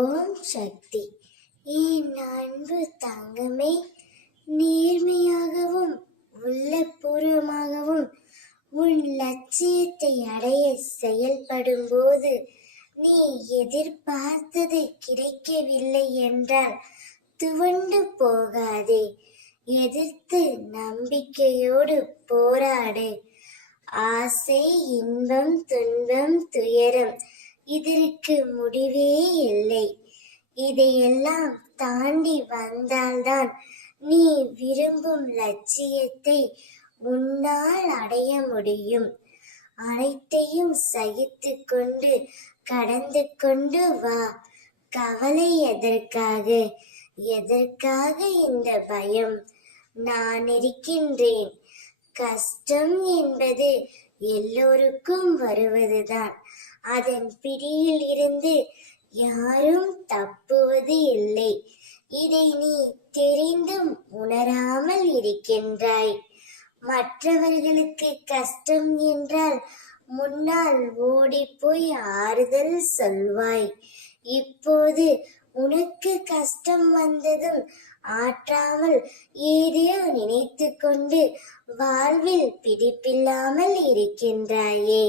ஓம் சக்தி. என் அன்பு தங்கமே, நேர்மையாகவும் உள்ளபூர்வமாகவும் உன் லட்சியத்தை அடைய செயல்படும் போது நீ எதிர்பார்த்தது கிடைக்கவில்லை என்றால் துவண்டு போகாதே. எதிர்த்து நம்பிக்கையோடு போராடு. ஆசை, இன்பம், துன்பம், துயரம், இதற்கு முடிவே இல்லை. இதையெல்லாம் தாண்டி வந்தால்தான் நீ விரும்பும் லட்சியத்தை உன்னால் அடைய முடியும். அனைத்தையும் சகித்து கொண்டு கடந்து கொண்டு வா. கவலை எதற்காக? எதற்காக இந்த பயம்? நான் இருக்கின்றேன். கஷ்டம் என்பது எல்லோருக்கும் வருவதுதான். அதன் பிடியில் இருந்து யாரும் தப்புவது இல்லை. இதை நீ தெரிந்தும் உணராமல் இருக்கின்றாய். மற்றவர்களுக்கு கஷ்டம் என்றால் முன்னால் ஓடிப்போய் ஆறுதல் சொல்வாய். இப்போது உனக்கு கஷ்டம் வந்ததும் ஆற்றாமல் ஏதோ நினைத்து கொண்டு வாழ்வில் பிடிப்பில்லாமல் இருக்கின்றாயே.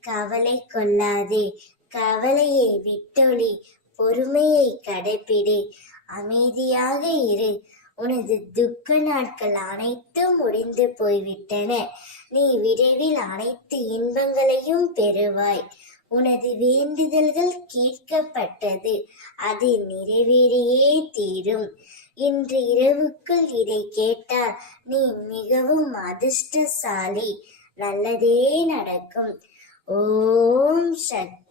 கவலை கொள்ளாதே. கவலையை விட்டொழி. பொறுமையை கடைப்பிடி. அமைதியாக இரு. உனது துக்க நாட்கள் அனைத்தும் முடிந்து போய்விட்டன. நீ விரைவில் அனைத்து இன்பங்களையும் பெறுவாய். உனது வேண்டுதல்கள் கேட்கப்பட்டது. அது நிறைவேறியே தீரும். இன்று இரவுக்குள் இதை கேட்டால் நீ மிகவும் அதிர்ஷ்டசாலி. நல்லதே நடக்கும். ஓம் சக்தி.